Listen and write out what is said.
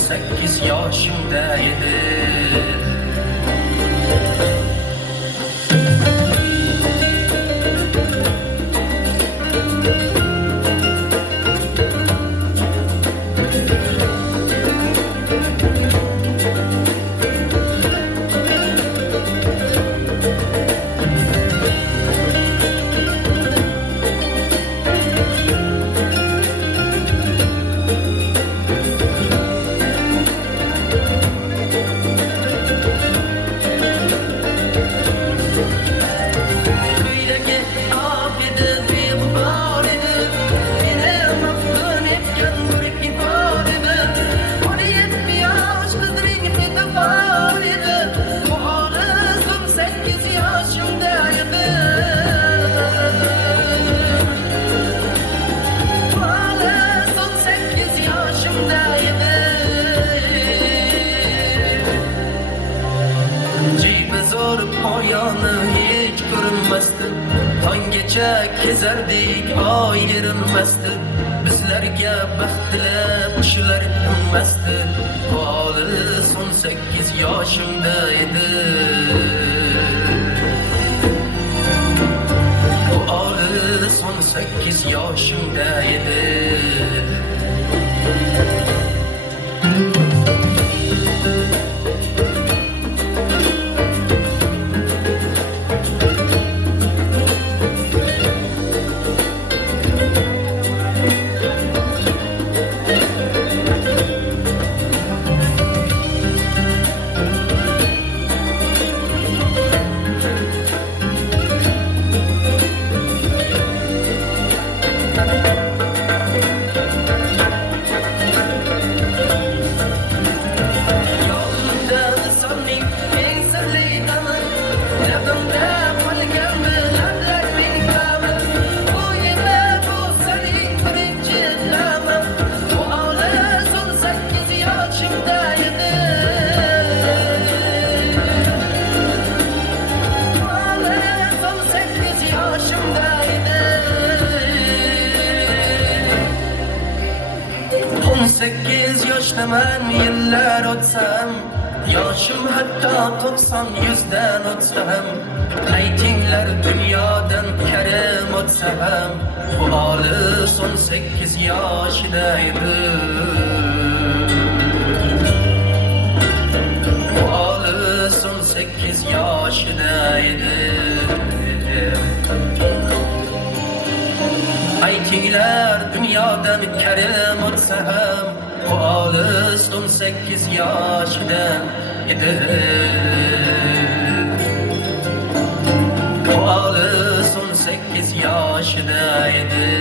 18 yaşımdaydı. Ayağını hiç görünmezdi. Tan gece kezerdik ayrılmazdı. Bizlerge baxtli kuşlar inmezdi. Bu hali son 8 yaşımdaydı. Bu hali son 8 yaşımdaydı. Sekiz yaşta ben yıllar ötsem, yaşım hatta 90 yüzden ötse hem, aytingler dünyadan kerim ötse hem, bu hali son 8 yaşındaydı. Bu hali son 8 yaşındaydı. Aytingler dünyadan kerim ötse hem, bu hali son 8 yaşında idi. Bu hali son 8 yaşında idi.